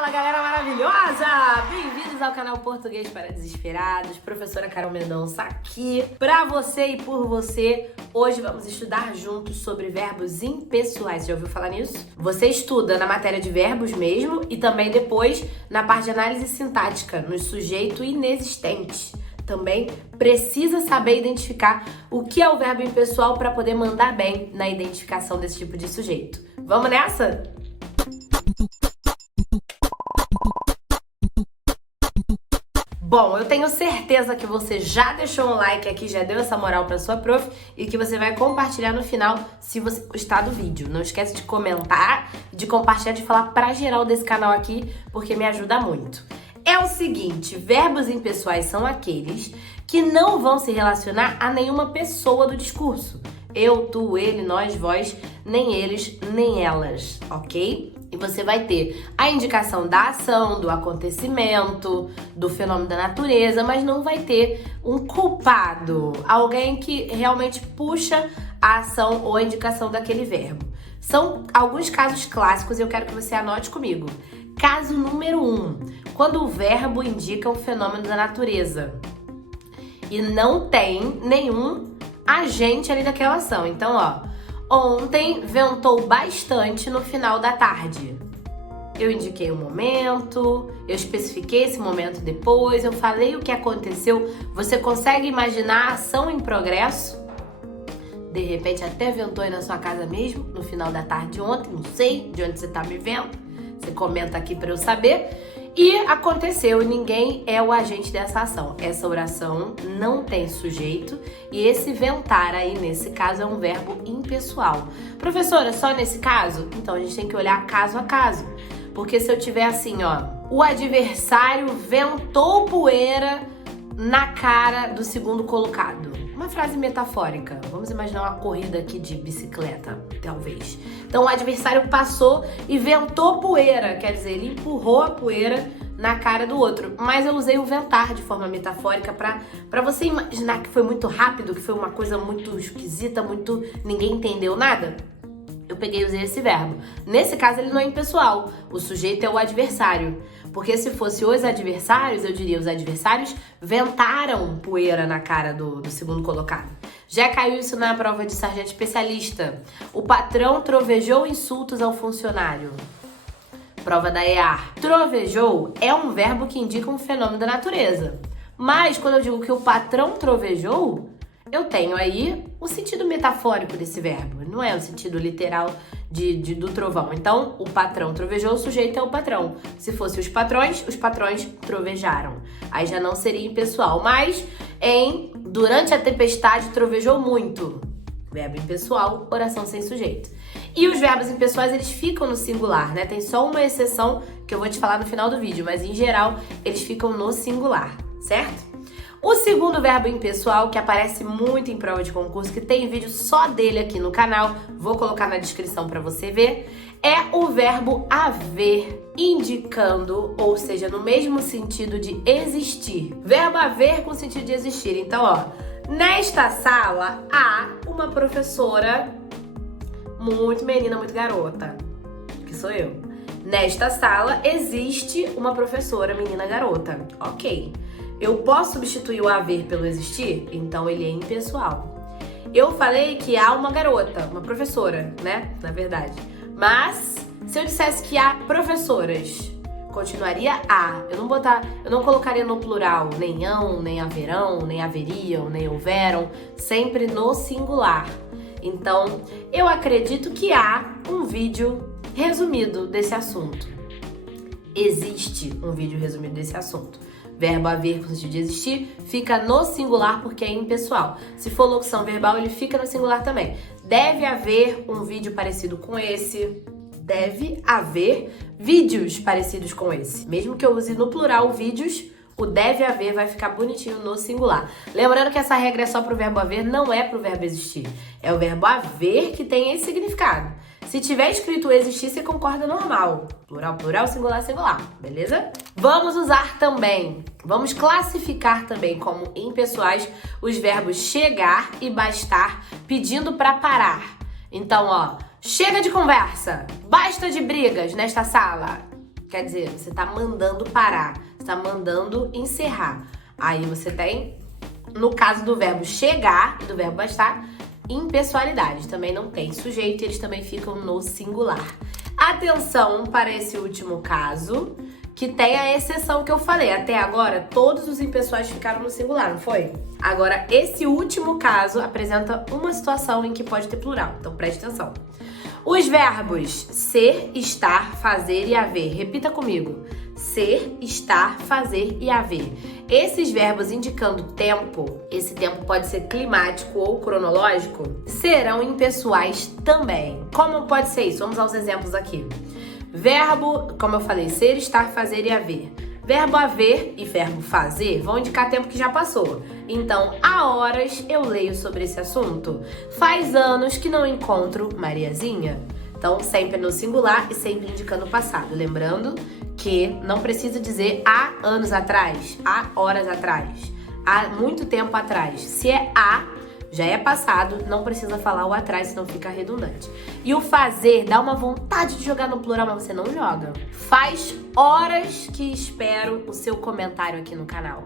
Fala, galera maravilhosa! Bem-vindos ao canal Português para Desesperados. Professora Carol Mendonça aqui pra você e por você. Hoje vamos estudar juntos sobre verbos impessoais. Já ouviu falar nisso? Você estuda na matéria de verbos mesmo e também depois na parte de análise sintática, no sujeito inexistente. Também precisa saber identificar o que é o verbo impessoal para poder mandar bem na identificação desse tipo de sujeito. Vamos nessa? Bom, eu tenho certeza que você já deixou um like aqui, já deu essa moral para sua prof e que você vai compartilhar no final se você gostar do vídeo. Não esquece de comentar, de compartilhar, de falar para geral desse canal aqui, porque me ajuda muito. É o seguinte, verbos impessoais são aqueles que não vão se relacionar a nenhuma pessoa do discurso. Eu, tu, ele, nós, vós, nem eles, nem elas, ok? E você vai ter a indicação da ação, do acontecimento, do fenômeno da natureza, mas não vai ter um culpado, alguém que realmente puxa a ação ou a indicação daquele verbo. São alguns casos clássicos e eu quero que você anote comigo. Caso número 1, quando o verbo indica um fenômeno da natureza e não tem nenhum agente ali daquela ação. Então, ontem ventou bastante no final da tarde. Eu indiquei o momento, eu especifiquei esse momento depois, eu falei o que aconteceu. Você consegue imaginar a ação em progresso? De repente até ventou aí na sua casa mesmo, no final da tarde de ontem, não sei de onde você tá me vendo. Você comenta aqui para eu saber. E aconteceu, e ninguém é o agente dessa ação. Essa oração não tem sujeito e esse ventar aí, nesse caso, é um verbo impessoal. Professora, só nesse caso? Então a gente tem que olhar caso a caso. Porque se eu tiver assim, o adversário ventou poeira na cara do segundo colocado. Uma frase metafórica. Vamos imaginar uma corrida aqui de bicicleta, talvez. Então o adversário passou e ventou poeira, quer dizer, ele empurrou a poeira na cara do outro. Mas eu usei o ventar de forma metafórica para você imaginar que foi muito rápido, que foi uma coisa muito esquisita, ninguém entendeu nada. Eu peguei e usei esse verbo. Nesse caso, ele não é impessoal. O sujeito é o adversário. Porque se fosse os adversários, eu diria os adversários ventaram poeira na cara do segundo colocado. Já caiu isso na prova de sargento especialista. O patrão trovejou insultos ao funcionário. Prova da EAR. Trovejou é um verbo que indica um fenômeno da natureza. Mas quando eu digo que o patrão trovejou, eu tenho aí o sentido metafórico desse verbo, não é o sentido literal do trovão. Então, o patrão trovejou, o sujeito é o patrão. Se fosse os patrões trovejaram. Aí já não seria impessoal. Mas, durante a tempestade, trovejou muito. Verbo impessoal, oração sem sujeito. E os verbos impessoais, eles ficam no singular, né? Tem só uma exceção que eu vou te falar no final do vídeo, mas em geral, eles ficam no singular, certo? O segundo verbo impessoal, que aparece muito em prova de concurso, que tem vídeo só dele aqui no canal, vou colocar na descrição para você ver, é o verbo haver, indicando, ou seja, no mesmo sentido de existir. Verbo haver com sentido de existir. Então, nesta sala há uma professora muito menina, muito garota, que sou eu. Nesta sala existe uma professora menina garota. Ok. Eu posso substituir o haver pelo existir? Então ele é impessoal. Eu falei que há uma garota, uma professora, né? Na verdade. Mas se eu dissesse que há professoras, continuaria a. Eu não colocaria no plural, nem hão, nem haverão, nem haveriam, nem houveram, sempre no singular. Então, eu acredito que há um vídeo resumido desse assunto. Existe um vídeo resumido desse assunto. Verbo haver com sentido de existir fica no singular porque é impessoal. Se for locução verbal, ele fica no singular também. Deve haver um vídeo parecido com esse. Deve haver vídeos parecidos com esse. Mesmo que eu use no plural vídeos, o deve haver vai ficar bonitinho no singular. Lembrando que essa regra é só pro verbo haver, não é pro verbo existir. É o verbo haver que tem esse significado. Se tiver escrito existir, você concorda normal. Plural, plural, singular, singular. Beleza? Vamos usar também, vamos classificar também como impessoais os verbos chegar e bastar, pedindo para parar. Então, chega de conversa, basta de brigas nesta sala. Quer dizer, você tá mandando parar, você tá mandando encerrar. Aí você tem, no caso do verbo chegar e do verbo bastar, impessoalidade. Também não tem sujeito e eles também ficam no singular. Atenção para esse último caso, que tem a exceção que eu falei. Até agora, todos os impessoais ficaram no singular, não foi? Agora, esse último caso apresenta uma situação em que pode ter plural. Então, preste atenção. Os verbos ser, estar, fazer e haver. Repita comigo. Ser, estar, fazer e haver. Esses verbos indicando tempo, esse tempo pode ser climático ou cronológico, serão impessoais também. Como pode ser isso? Vamos aos exemplos aqui. Verbo, como eu falei, ser, estar, fazer e haver. Verbo haver e verbo fazer vão indicar tempo que já passou. Então, há horas eu leio sobre esse assunto. Faz anos que não encontro Mariazinha. Então, sempre no singular e sempre indicando o passado. Lembrando que não precisa dizer há anos atrás, há horas atrás, há muito tempo atrás. Se é há, já é passado, não precisa falar o atrás, senão fica redundante. E o fazer dá uma vontade de jogar no plural, mas você não joga. Faz horas que espero o seu comentário aqui no canal.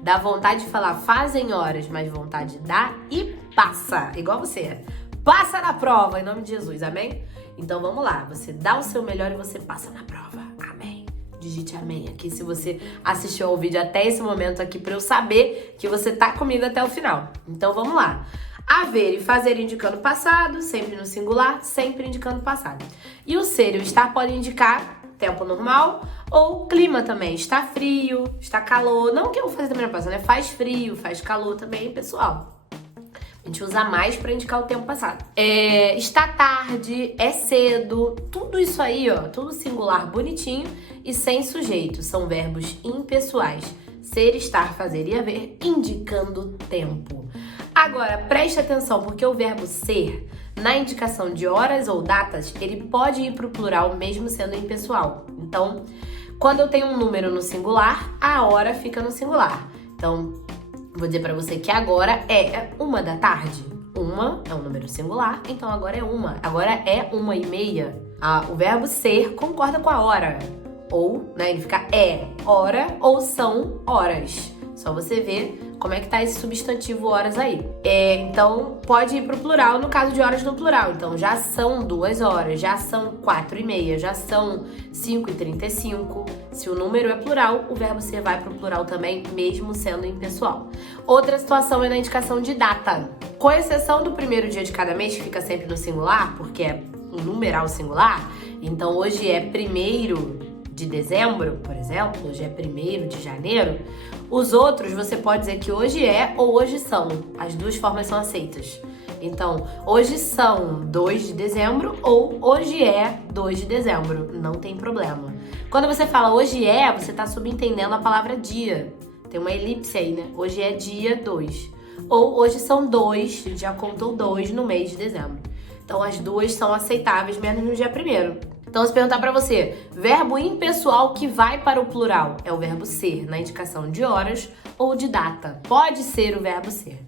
Dá vontade de falar fazem horas, mas vontade dá e passa. Igual você. Passa na prova, em nome de Jesus, amém? Então vamos lá, você dá o seu melhor e você passa na prova, amém? Digite amém aqui se você assistiu ao vídeo até esse momento aqui pra eu saber que você tá comigo até o final. Então vamos lá. Haver e fazer indicando passado, sempre no singular, sempre indicando passado. E o ser e o estar podem indicar tempo normal ou clima também. Está frio, está calor. Não que eu vou fazer também na passada, né? Faz frio, faz calor também, pessoal. A gente usa mais para indicar o tempo passado. Está tarde, é cedo, tudo isso aí, ó, tudo singular bonitinho e sem sujeito. São verbos impessoais. Ser, estar, fazer e haver, indicando tempo. Agora, preste atenção, porque o verbo ser, na indicação de horas ou datas, ele pode ir para o plural mesmo sendo impessoal. Então, quando eu tenho um número no singular, a hora fica no singular. Então, vou dizer pra você que agora é 1 da tarde. 1 é um número singular, então agora é 1. Agora é 1h30. O verbo ser concorda com a hora. Ou, né, ele fica hora ou são horas. Só você ver como é que tá esse substantivo horas aí. Então, pode ir pro plural no caso de horas no plural. Então, já são 2 horas, já são 4h30, já são 5h35. Se o número é plural, o verbo ser vai pro plural também, mesmo sendo impessoal. Outra situação é na indicação de data. Com exceção do primeiro dia de cada mês, que fica sempre no singular, porque é um numeral singular. Então, hoje é 1º de dezembro, por exemplo, hoje é 1º de janeiro, os outros você pode dizer que hoje é ou hoje são. As duas formas são aceitas. Então, hoje são 2 de dezembro ou hoje é 2 de dezembro. Não tem problema. Quando você fala hoje é, você está subentendendo a palavra dia. Tem uma elipse aí, né? Hoje é dia 2. Ou hoje são 2, já contou 2 no mês de dezembro. Então, as duas são aceitáveis, menos no dia 1º. Então, se perguntar pra você, verbo impessoal que vai para o plural é o verbo ser, na indicação de horas ou de data. Pode ser o verbo ser.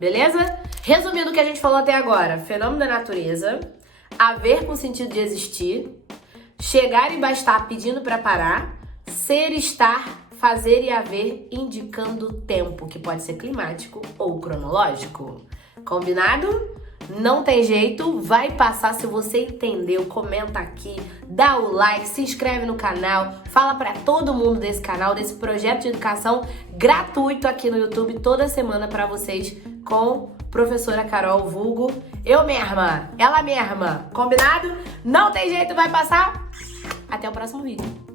Beleza? Resumindo o que a gente falou até agora, fenômeno da natureza, haver com sentido de existir, chegar e bastar pedindo pra parar, ser, estar, fazer e haver indicando tempo, que pode ser climático ou cronológico. Combinado? Não tem jeito, vai passar. Se você entendeu, comenta aqui, dá o like, se inscreve no canal, fala pra todo mundo desse canal, desse projeto de educação gratuito aqui no YouTube toda semana pra vocês com professora Carol, vulgo eu mesma, ela mesma. Combinado? Não tem jeito, vai passar. Até o próximo vídeo.